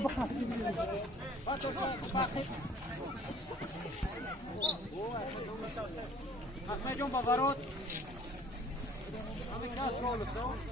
بقى احمد جون بابارات همین کاس رول تو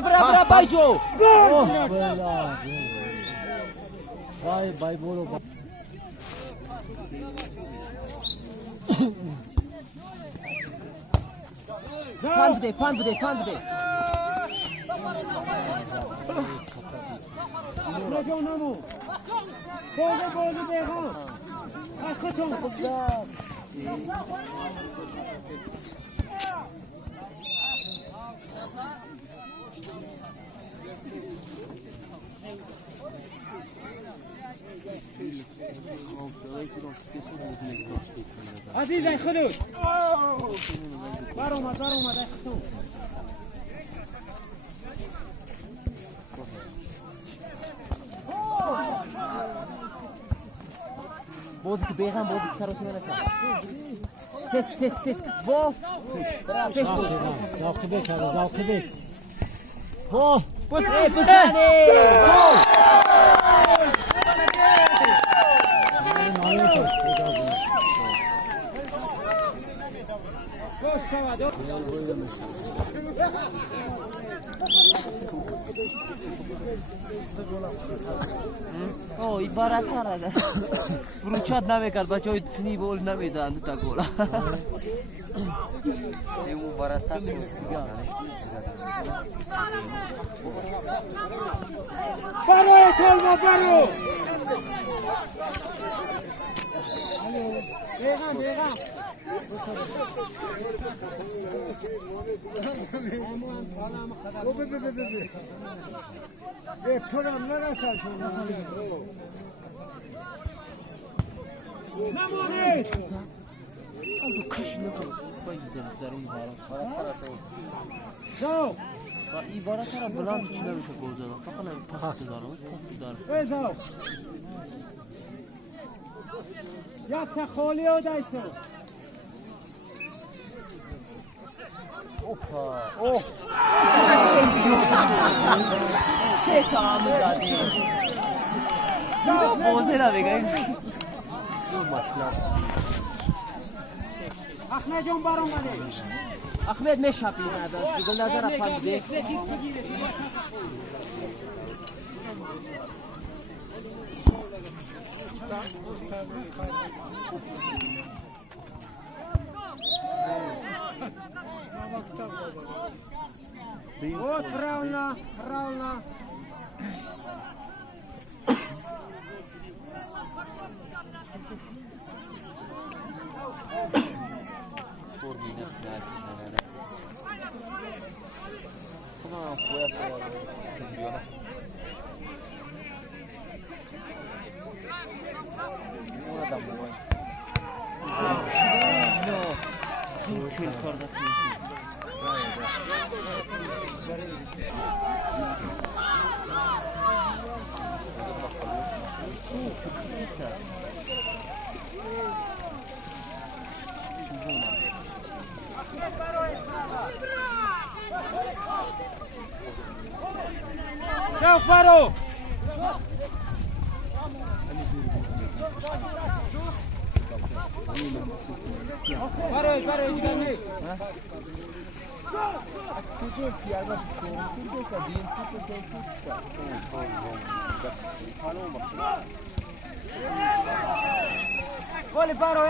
برا بایجو بای برو فان بده نجو نمو بولو دیگه اخوتون عزیزای خلود بر اومد اختون بازی که بیغم بازی که سراسو نرسن تسک با فش بازی زاقبه بسانه عبارت کرده فروچات نمیکرد بچه های سنی بول نمیزن تا گولا این عبارت کرد برو تلما برو بیغم پرم نرسل شد نمونه تو کش نکنه باید در اون بارا زاو و این بارا سر بلند چی نمیشه گوز دادم فقط پاس دارم زاو یک تا خالی ها دایستو اوه چه کام دادی موزه را بگیم احمد جون بار اومده احمد میشپی نداشت دیگه نظر افان بده Вот, правильно. Ciao Faro! Faro, gidelim. Gol Faro,